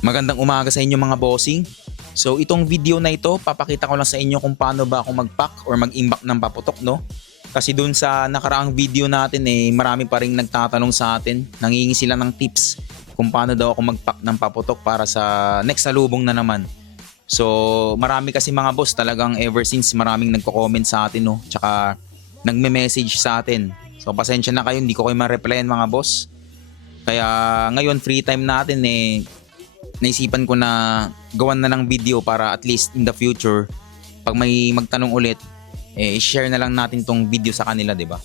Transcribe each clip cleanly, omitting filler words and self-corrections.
Magandang umaga sa inyo mga bossing. So itong video na ito, papakita ko lang sa inyo kung paano ba ako mag-pack or mag-imbak ng paputok, no? Kasi dun sa nakaraang video natin marami pa ring nagtatanong sa atin, nangingi sila ng tips kung paano daw ako mag-pack ng paputok para sa next salubong na naman. So marami kasi mga boss talagang ever since maraming nagko-comment sa atin, no? Tsaka nagme-message sa atin. So pasensya na kayo, hindi ko kayo ma-replyan mga boss. Kaya ngayon free time natin naisipan ko na gawan na ng video para at least in the future pag may magtanong ulit share na lang natin tong video sa kanila, 'di ba?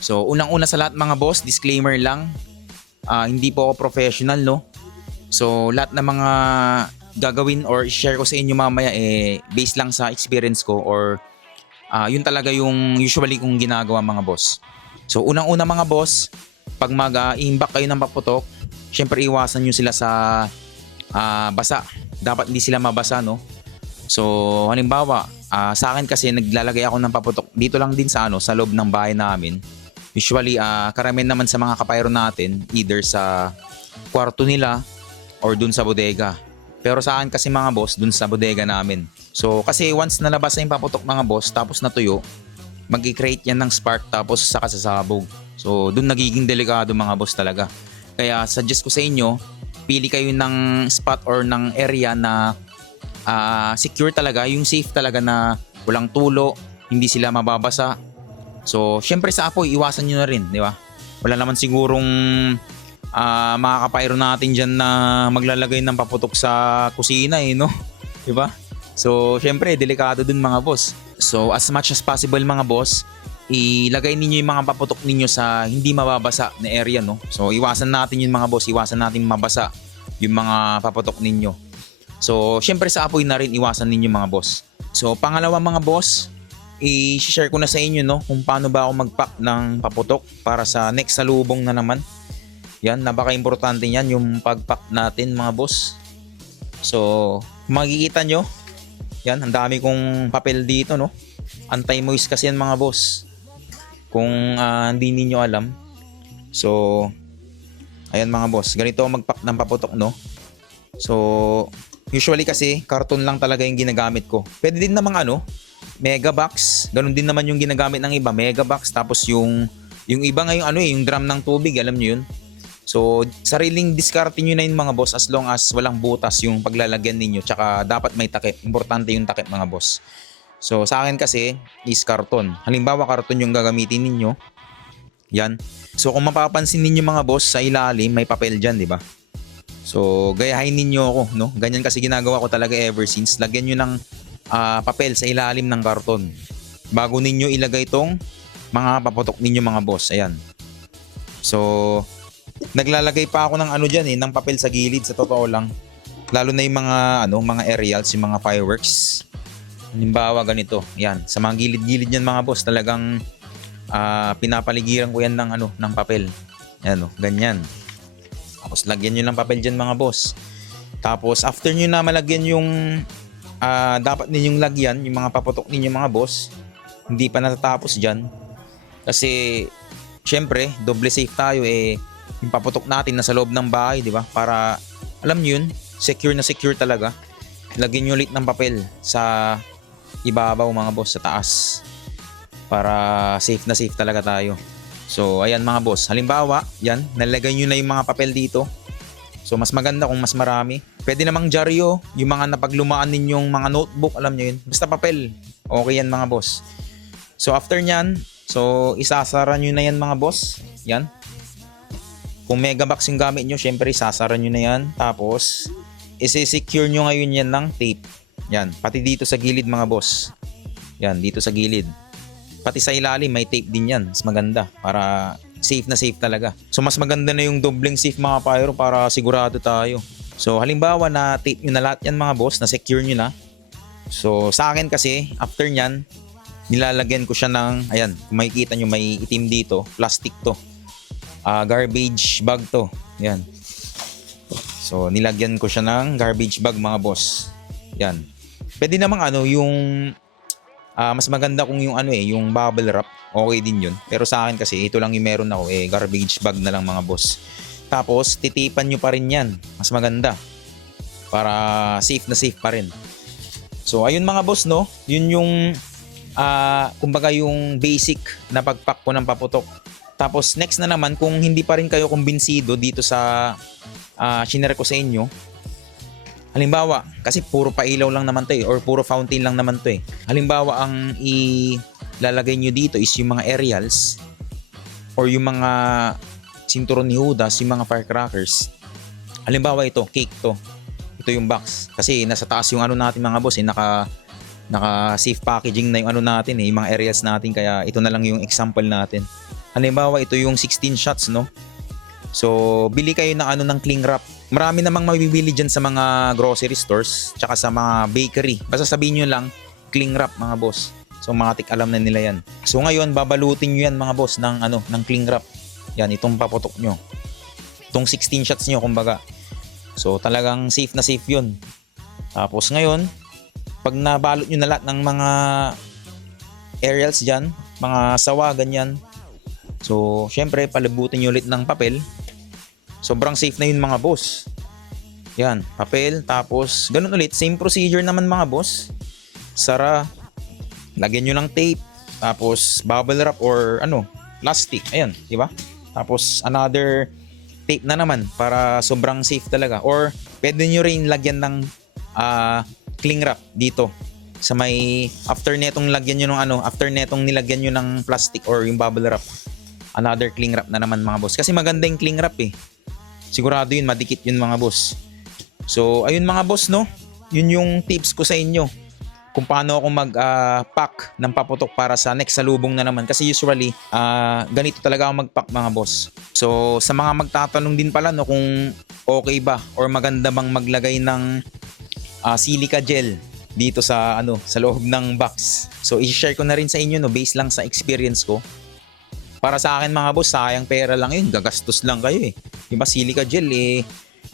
So unang-una sa lahat mga boss, disclaimer lang, hindi po ako professional, no? So lahat ng mga gagawin or share ko sa inyo mamaya based lang sa experience ko or yun talaga yung usually kong ginagawa mga boss. So unang-una mga boss, pag mag-imbak kayo ng paputok, syempre iwasan nyo sila sa basa. Dapat hindi sila mabasa, no? So halimbawa, sa akin kasi naglalagay ako ng paputok dito lang din sa sa loob ng bahay namin. Usually karamihan naman sa mga kapayro natin either sa kwarto nila or dun sa bodega. Pero sa akin kasi mga boss, dun sa bodega namin. So kasi once nalabas na yung paputok mga boss tapos natuyo, mag-create yan ng spark tapos saka sasabog. So dun nagiging delikado mga boss talaga. Kaya suggest ko sa inyo, pili kayo ng spot or ng area na secure talaga, yung safe talaga na walang tulo, hindi sila mababasa. So, syempre sa apoy, iwasan nyo na rin, di ba? Wala naman sigurong mga kapayro natin dyan na maglalagay ng paputok sa kusina, no? Di ba? So, syempre, delikado dun mga boss. So, as much as possible mga boss, ilagay ninyo yung mga paputok ninyo sa hindi mababasa na area, no? So iwasan natin yung mga boss, iwasan natin mabasa yung mga paputok ninyo. So syempre sa apoy na rin iwasan ninyo mga boss. So pangalawa mga boss, i-share ko na sa inyo, no, kung paano ba ako mag-pack ng paputok para sa next salubong na naman. Yan, napaka-importante yan yung pag-pack natin mga boss. So makikita nyo, yan, ang dami kong papel dito, no? Anti-moist kasi yan mga boss. Kung hindi niyo alam. So ayan mga boss, ganito mag-pack ng paputok, no? So usually kasi karton lang talaga yung ginagamit ko. Pwede din namang mega box. Ganun din naman yung ginagamit ng iba, mega box. Tapos yung iba ngayong yung drum ng tubig, alam niyo yun. So sariling diskarte niyo na yun mga boss, as long as walang butas yung paglalagyan ninyo. Tsaka dapat may takip. Importante yung takip mga boss. So sa akin kasi is karton. Halimbawa karton yung gagamitin ninyo. Yan. So kung mapapansin ninyo mga boss, sa ilalim may papel dyan, di ba? So gayahin ninyo ako, no? Ganyan kasi ginagawa ko talaga ever since. Lagyan nyo ng papel sa ilalim ng karton bago ninyo ilagay itong mga paputok ninyo mga boss. Ayan. So naglalagay pa ako ng dyan ng papel sa gilid, sa totoo lang. Lalo na yung mga aerials, yung mga fireworks. Halimbawa ganito, yan, sa mga gilid-gilid niyan mga boss, talagang pinapaligiran ko yan ng papel. Yan, ganyan. Tapos lagyan nyo ng papel dyan mga boss. Tapos after nyo na malagyan yung dapat ninyong lagyan, yung mga paputok ninyo mga boss, hindi pa natatapos dyan. Kasi syempre, double safe tayo yung paputok natin nasa loob ng bahay, di ba? Para alam nyo yun, secure na secure talaga. Lagyan nyo ulit ng papel sa ibabaw mga boss, sa taas, para safe na safe talaga tayo. So ayan mga boss, halimbawa yan, nalagay nyo na yung mga papel dito. So mas maganda kung mas marami. Pwede namang dyaryo, yung mga napaglumaan ninyong mga notebook, alam nyo yun, basta papel, okay yan mga boss. So after nyan, so isasara nyo na yan mga boss. Yan, kung mega box yung gamit nyo, syempre isasara nyo na yan. Tapos isi-secure nyo ngayon yan ng tape. Yan, pati dito sa gilid mga boss. Yan, dito sa gilid. Pati sa ilalim may tape din yan. Mas maganda para safe na safe talaga. So mas maganda na yung dobleng safe mga pyro para sigurado tayo. So halimbawa na tape nyo na lahat yan mga boss, na secure nyo na. So sa akin kasi after nyan, nilalagyan ko siya ng, ayan, kung makikita nyo may itim dito, plastic to. Garbage bag to. Yan. So nilagyan ko siya ng garbage bag mga boss. Yan. Pwede namang yung mas maganda kung yung yung bubble wrap, okay din yun. Pero sa akin kasi ito lang yung meron ako, garbage bag na lang mga boss. Tapos titipan nyo pa rin yan, mas maganda. para safe na safe pa rin. So ayun mga boss, no, yun yung kumbaga yung basic na pagpack po ng paputok. Tapos next na naman, kung hindi pa rin kayo kumbinsido dito sa shinare ko sa inyo, halimbawa, kasi puro pailaw lang naman to or puro fountain lang naman to Halimbawa, ang ilalagay nyo dito is yung mga aerials or yung mga sinturon ni Judas, yung mga firecrackers. Halimbawa ito, cake to. Ito yung box. Kasi nasa taas yung ano natin mga boss, naka safe packaging na yung ano natin yung mga aerials natin, kaya ito na lang yung example natin. Halimbawa, ito yung 16 shots, no? So, bili kayo ng ng cling wrap. Marami namang mabibili dyan sa mga grocery stores, tsaka sa mga bakery. Basta sabihin nyo lang, cling wrap mga boss. So, mga tik alam na nila yan. So, ngayon, babalutin nyo yan mga boss ng cling wrap. Yan, itong paputok nyo. Itong 16 shots nyo, kumbaga. So, talagang safe na safe yun. Tapos ngayon, pag nabalot nyo na lahat ng mga aerials dyan, mga sawa, ganyan. So, syempre, palabutin nyo ulit ng papel. Sobrang safe na yun mga boss. Yan, papel. Tapos, ganun ulit. Same procedure naman mga boss. Sara. Lagyan nyo ng tape. Tapos, bubble wrap or plastic. Ayan, di ba? Tapos, another tape na naman para sobrang safe talaga. Or, pwede nyo rin lagyan ng cling wrap dito. Sa may, after netong lagyan nyo ng after netong nilagyan nyo ng plastic or yung bubble wrap. Another cling wrap na naman mga boss. Kasi maganda yung cling wrap Sigurado yun, madikit yun mga boss. So, ayun mga boss, no? Yun yung tips ko sa inyo. Kung paano ako mag-pack ng paputok para sa next salubong na naman. Kasi usually, ganito talaga ako mag-pack mga boss. So, sa mga magtatanong din pala, no, kung okay ba or maganda bang maglagay ng silica gel dito sa sa loob ng box. So, i-share ko na rin sa inyo, no, based lang sa experience ko. Para sa akin mga boss, sayang pera lang yun. Gagastos lang kayo Diba silica gel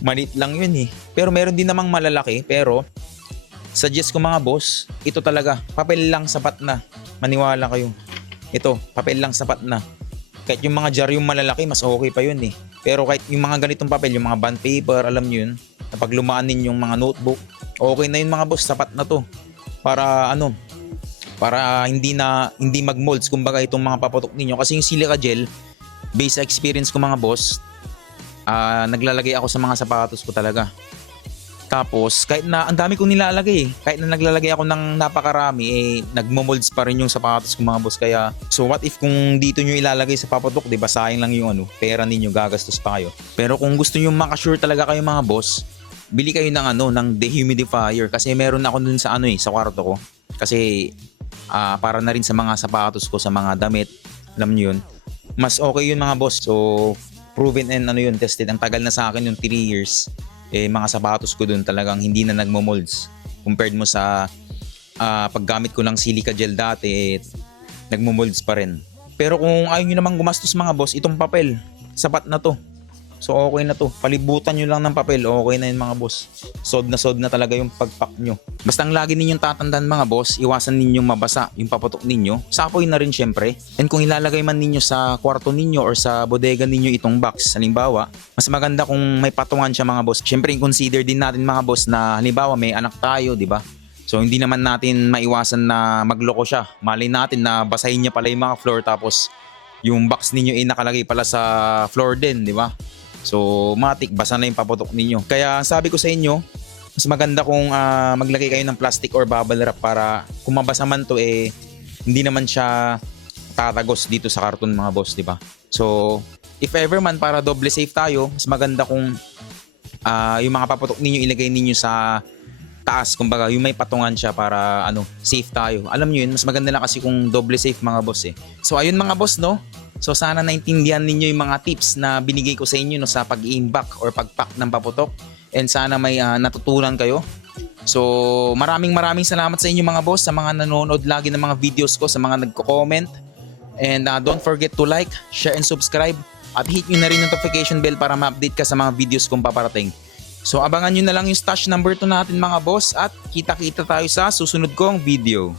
maliit lang yun Pero meron din namang malalaki. Pero suggest ko mga boss, ito talaga. Papel lang sapat na. Maniwala kayo. Ito, papel lang sapat na. Kahit yung mga jar yung malalaki, mas okay pa yun Pero kahit yung mga ganitong papel, yung mga bond paper, alam nyo yun, na pag lumaanin yung mga notebook, okay na yun mga boss, sapat na to. Para para hindi mag-molds kumbaga itong mga paputok ninyo. Kasi yung silica gel, based sa experience ko mga boss, naglalagay ako sa mga sapatos ko talaga. Tapos kahit na ang dami kong nilalagay kahit na naglalagay ako ng napakarami nagmo-molds pa rin yung sapatos ko mga boss. Kaya so what if kung dito nyo ilalagay sa paputok, diba sayang lang yung pera ninyo, gagastos pa kayo. Pero kung gusto nyo makasure talaga kayo mga boss, bili kayo ng dehumidifier. Kasi meron ako dun sa sa kwarto ko. Kasi para na rin sa mga sapatos ko, sa mga damit, alam nyo yun, mas okay yun mga boss. So proven and yun, tested. Ang tagal na sa akin yung 3 years. Mga sapatos ko dun talagang hindi na nagmo-molds. Compared mo sa paggamit ko ng silica gel dati, nagmo-molds pa rin. Pero kung ayaw nyo namang gumastos mga boss, itong papel, sapat na to. So okay na to. Palibutan nyo lang ng papel, okay na yun mga boss. Sod na talaga yung pagpack nyo. Basta ang lagi ninyong tatandaan mga boss, iwasan ninyong mabasa yung paputok ninyo. Sapoy na rin syempre. And kung ilalagay man ninyo sa kwarto ninyo or sa bodega ninyo itong box, halimbawa, mas maganda kung may patungan siya mga boss. Syempre consider din natin mga boss na halimbawa may anak tayo, di ba? So hindi naman natin maiwasan na magloko siya. Malay natin na basahin niya pala yung mga floor, tapos yung box ninyo nakalagay pala sa floor din, di ba? So, matik, basa na yung paputok ninyo. Kaya sabi ko sa inyo, mas maganda kung maglagay kayo ng plastic or bubble wrap para kung mabasa man to hindi naman siya tatagos dito sa karton mga boss, di ba? So, if ever man para double safe tayo, mas maganda kung yung mga paputok ninyo ilagay ninyo sa taas, kumbaga yung may patungan siya para safe tayo. Alam niyo yun, mas maganda na kasi kung double safe mga boss So, ayun mga boss, no? So sana naintindihan ninyo yung mga tips na binigay ko sa inyo sa pag-iimbak or pag-pack ng paputok, and sana may natutunan kayo. So maraming salamat sa inyo mga boss, sa mga nanonood lagi ng mga videos ko, sa mga nagko-comment. And don't forget to like, share and subscribe, at hit nyo na rin notification bell para ma-update ka sa mga videos kong paparating. So abangan nyo na lang yung stash number 2 natin mga boss, at kita-kita tayo sa susunod kong video.